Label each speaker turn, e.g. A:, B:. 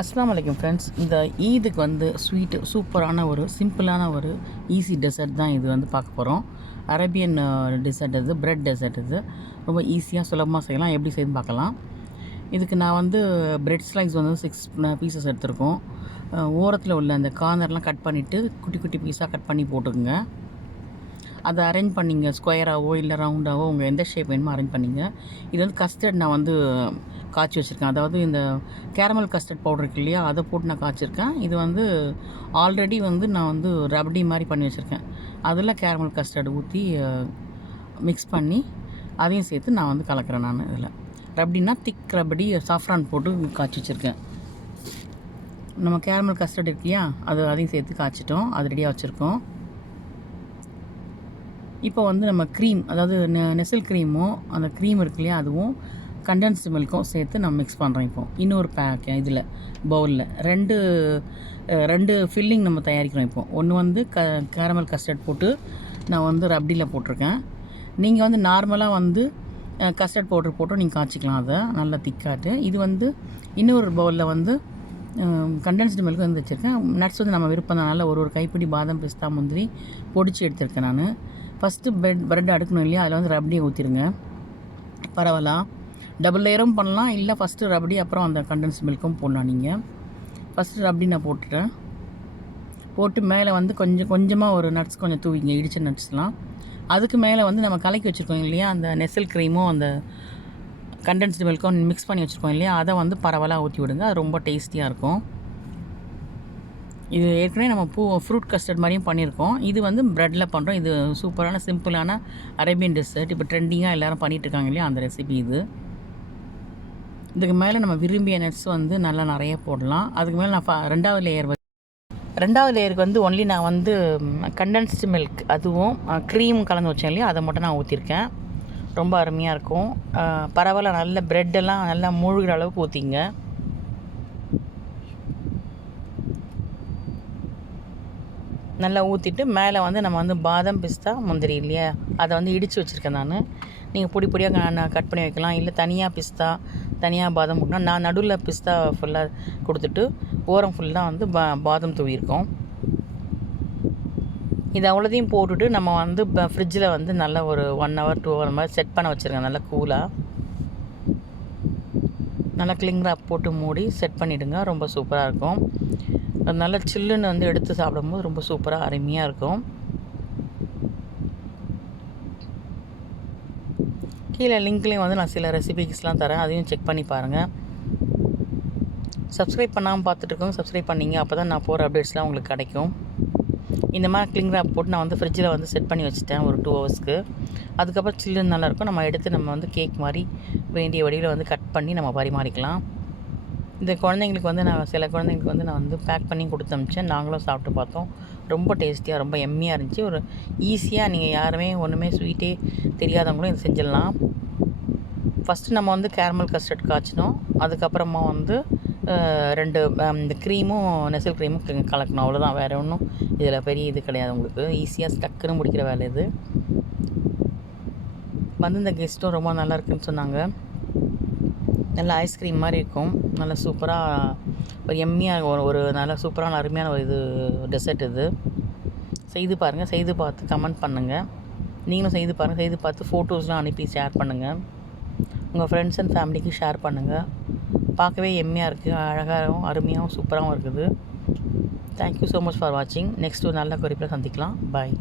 A: அஸ்லாம் வலைக்கம் ஃப்ரெண்ட்ஸ் இந்த ஈதுக்கு வந்து ஸ்வீட்டு சூப்பரான ஒரு சிம்பிளான ஒரு ஈஸி டெசர்ட் தான் இது வந்து பார்க்க போகிறோம் அரேபியன் டெசர்ட் இது பிரெட் டெசர்ட் இது. ரொம்ப ஈஸியாக சுலபமாக செய்யலாம். எப்படி செய்து பார்க்கலாம். இதுக்கு நான் வந்து பிரெட் ஸ்லைஸ் வந்து சிக்ஸ் பீசஸ் எடுத்திருக்கோம். ஓரத்தில் உள்ள அந்த கார்னர்லாம் கட் பண்ணிவிட்டு குட்டி குட்டி பீஸாக கட் பண்ணி போட்டுக்குங்க. அதை அரேஞ்ச் பண்ணிங்க ஸ்கொயராகவோ இல்லை ரவுண்டாகவோ உங்கள் எந்த ஷேப் வேணுமோ அரேஞ்ச் பண்ணிங்க. இது வந்து கஸ்டர்ட் நான் வந்து காய்ச்சி வச்சுருக்கேன். அதாவது இந்த கேரமல் கஸ்டர்ட் பவுடர் இருக்கு இல்லையா அதை போட்டு நான் காய்ச்சிருக்கேன். இது வந்து ஆல்ரெடி வந்து நான் வந்து ரபடி மாதிரி பண்ணி வச்சுருக்கேன். அதில் கேரமல் கஸ்டர்டு ஊற்றி மிக்ஸ் பண்ணி அதையும் சேர்த்து நான் வந்து கலக்கிறேன் நான் இதில். ரபடினா திக் ரபடி சாஃப்ரான் போட்டு காய்ச்சி வச்சுருக்கேன். நம்ம கேரமல் கஸ்டர்ட் இருக்கியா அது அதையும் சேர்த்து காய்ச்சிட்டோம். அது ரெடியாக வச்சுருக்கோம். இப்போ வந்து நம்ம க்ரீம் அதாவது நெ- நெசில் க்ரீமும் அந்த க்ரீம் இருக்கு இல்லையா அதுவும் கண்டென்ஸ்டு மில்க்கும் சேர்த்து நம்ம மிக்ஸ் பண்ணுறோம் இப்போ. இன்னொரு பேக் இதில் பவுலில் ரெண்டு ரெண்டு ஃபில்லிங் நம்ம தயாரிக்கிறோம் இப்போ. ஒன்று வந்து க கேரமல் கஸ்டர்ட் போட்டு நான் வந்து ரப்டியில் போட்டிருக்கேன். நீங்கள் வந்து நார்மலாக வந்து கஸ்டர்ட் பவுடர் போட்டு நீங்கள் காய்ச்சிக்கலாம் அதை. நல்லா திக்காட்டு இது வந்து இன்னொரு பவுலில் வந்து கண்டென்ஸ்டு மில்க் வந்து வச்சுருக்கேன். நட்ஸ் வந்து நம்ம விருப்பம் தான் நல்லா ஒரு ஒரு கைப்பிடி பாதாம் பிஸ்தா முந்திரி பொடிச்சு எடுத்திருக்கேன் நான். ஃபஸ்ட்டு பெட் பிரெட் அடுக்கணும் இல்லையா? அதில் வந்து ரப்டியை ஊற்றிருங்க பரவாயில்ல. டபுள் லேயரும் பண்ணலாம். இல்லை ஃபஸ்ட்டு ரபடி அப்புறம் அந்த கண்டென்ஸ்டு மில்க்கும் போடலாம் நீங்கள் ஃபஸ்ட்டு ரப்டி நான் போட்டுட்டேன் போட்டு மேலே வந்து கொஞ்சம் கொஞ்சமாக ஒரு நட்ஸ் கொஞ்சம் தூவிங்க. இடித்த நட்ஸ்லாம் அதுக்கு மேலே வந்து நம்ம கலக்கி வச்சுருக்கோம் இல்லையா? அந்த நெசல் க்ரீமும் அந்த கண்டென்ஸ்டு மில்க்கும் மிக்ஸ் பண்ணி வச்சுருக்கோம் இல்லையா? அதை வந்து பரவலாக ஊற்றி விடுங்க. அது ரொம்ப டேஸ்டியாக இருக்கும். இது ஏற்கனவே நம்ம பூ ஃப்ரூட் கஸ்டர்ட் மாதிரியும் பண்ணியிருக்கோம். இது வந்து ப்ரெட்டில் பண்ணுறோம் இது சூப்பரான சிம்பிளான அரேபியன் டெசர்ட் இப்போ ட்ரெண்டிங்காக எல்லாரும் பண்ணிகிட்டு இருக்காங்க இல்லையா? அந்த ரெசிபி இது. இதுக்கு மேலே நம்ம விரும்பிய நட்ஸ் வந்து நல்லா நிறைய போடலாம். அதுக்கு மேலே நான் ஃப- ரெண்டாவது லேயர் ரெண்டாவது லேயருக்கு வந்து ஒன்லி நான் வந்து கண்டென்ஸ்டு மில்க் அதுவும் க்ரீம் கலந்து வச்சேன் இல்லையா? அதை மட்டும் நான் ஊற்றிருக்கேன் ரொம்ப அருமையாக இருக்கும். பரவாயில்ல நல்ல ப்ரெட்டெல்லாம் நல்லா மூழ்கிற அளவுக்கு ஊற்றிங்க நல்லா ஊற்றிட்டு மேலே வந்து நம்ம வந்து பாதம் பிஸ்தா முந்திரி இல்லையா? அதை வந்து இடித்து வச்சுருக்கேன் நான். நீங்கள் பொடி பொடியாக நான் கட் பண்ணி வைக்கலாம். இல்லை தனியாக பிஸ்தா தனியாக பாதம் போட்டோம் நான் நடுவில் பிஸ்தா ஃபுல்லாக கொடுத்துட்டு ஓரம் ஃபுல்லாக வந்து பா பாதம் தூவியிருக்கோம் இது அவ்வளோதையும் போட்டுட்டு நம்ம வந்து ஃப்ரிட்ஜில் வந்து நல்ல ஒரு ஒன் ஹவர் டூ ஹவர் மாதிரி செட் பண்ண வச்சுருங்க. நல்லா கூலாக நல்லா கிளிங் ராப் போட்டு மூடி செட் பண்ணிவிடுங்க ரொம்ப சூப்பராக இருக்கும். அது நல்லா சில்லுன்னு வந்து எடுத்து சாப்பிடும்போது ரொம்ப சூப்பராக அருமையாக இருக்கும். கீழே லிங்க்லேயும் வந்து நான் சில ரெசிபிஸ்லாம் தரேன். அதையும் செக் பண்ணி பாருங்கள் சப்ஸ்கிரைப் பண்ணாமல் பார்த்துட்ருக்கோங்க சப்ஸ்கிரைப் பண்ணீங்க. அப்போ தான் நான் போகிற அப்டேட்ஸ்லாம் உங்களுக்கு கிடைக்கும். இந்த மாதிரி கிளிங் ராப் போட்டு நான் வந்து ஃப்ரிட்ஜில் வந்து செட் பண்ணி வச்சுட்டேன் ஒரு டூ ஹவர்ஸ்க்கு அதுக்கப்புறம் சில்லுன்னு நல்லாயிருக்கும் நம்ம எடுத்து நம்ம வந்து கேக் மாதிரி வேண்டிய வடிவில் வந்து கட் பண்ணி நம்ம பரிமாறிக்கலாம். இந்த குழந்தைங்களுக்கு வந்து நான் சில குழந்தைங்களுக்கு வந்து நான் வந்து பேக் பண்ணி கொடுத்து அனுப்பிச்சேன். நாங்களும் சாப்பிட்டு பார்த்தோம். ரொம்ப டேஸ்டியாக ரொம்ப எம்மியாக இருந்துச்சு. ஒரு ஈஸியாக நீங்கள் யாருமே ஒன்றுமே ஸ்வீட்டே தெரியாதவங்களும் இதை செஞ்சிடலாம். ஃபஸ்ட்டு நம்ம வந்து கேரமல் கஸ்டர்ட் காய்ச்சினோம். அதுக்கப்புறமா வந்து ரெண்டு இந்த க்ரீமும் நெசல் க்ரீமும் கலக்கணும். அவ்வளோதான் வேறு ஒன்றும் இதில் பெரிய இது கிடையாது உங்களுக்கு. ஈஸியாக டக்குன்னு முடிக்கிற வேலை இது. வந்து இந்த கெஸ்ட்டும் ரொம்ப நல்லா இருக்குன்னு சொன்னாங்க. நல்ல ஐஸ்கிரீம் மாதிரி இருக்கும். நல்ல சூப்பராக ஒரு எம்மியாக ஒரு ஒரு நல்ல சூப்பரான அருமையான ஒரு இது டெசர்ட் இது. செய்து பாருங்கள் செய்து பார்த்து கமெண்ட் பண்ணுங்கள் நீங்களும் செய்து பாருங்கள் செய்து பார்த்து ஃபோட்டோஸ்லாம் அனுப்பி ஷேர் பண்ணுங்கள் உங்கள் ஃப்ரெண்ட்ஸ் அண்ட் ஃபேமிலிக்கு ஷேர் பண்ணுங்கள் பார்க்கவே எம்மையாக இருக்குது அழகாகவும் அருமையாகவும் சூப்பராகவும் இருக்குது. Thank you so much for வாட்சிங் நெக்ஸ்ட் ஒரு நல்ல குறிப்பில் சந்திக்கலாம். பாய்